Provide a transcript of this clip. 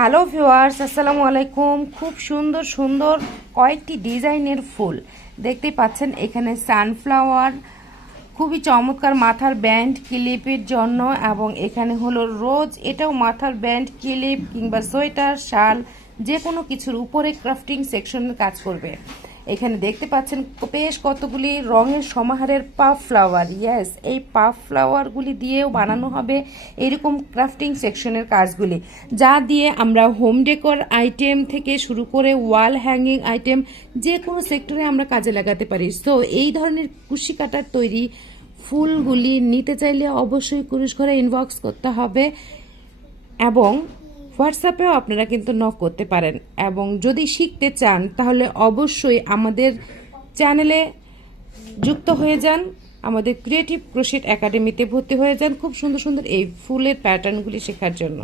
Hello viewers, আসসালামু আলাইকুম। খুব সুন্দর সুন্দর কয়েকটি ডিজাইনের ফুল দেখতেই পাচ্ছেন। এখানে সানফ্লাওয়ার, খুবই চমৎকার মাথার ব্যান্ড ক্লিপের জন্য, এবং এখানে হলো রোজ, এটাও মাথার ব্যান্ড ক্লিপ কিংবা সোয়েটার, শাল, যে কোনো কিছুর উপরে ক্রাফটিং সেকশনের কাজ করবে। এখানে দেখতে পাচ্ছেন বেশ কতগুলি রঙের সমাহারের পাফ ফ্লাওয়ার। ইয়েস, এই পাফ ফ্লাওয়ারগুলি দিয়েও বানানো হবে এরকম ক্রাফটিং সেকশনের কাজগুলি, যা দিয়ে আমরা হোম ডেকোর আইটেম থেকে শুরু করে ওয়াল হ্যাঙ্গিং আইটেম যে কোনো সেক্টরে আমরা কাজে লাগাতে পারি। সো এই ধরনের কুশি কাটার তৈরি ফুলগুলি নিতে চাইলে অবশ্যই কুরুশ ঘরে ইনবক্স করতে হবে, এবং হোয়াটসঅ্যাপেও আপনারা কিন্তু নক করতে পারেন। এবং যদি শিখতে চান তাহলে অবশ্যই আমাদের চ্যানেলে যুক্ত হয়ে যান, আমাদের ক্রিয়েটিভ ক্রোশেট একাডেমিতে ভর্তি হয়ে যান খুব সুন্দর সুন্দর এই ফুলের প্যাটার্নগুলি শেখার জন্য।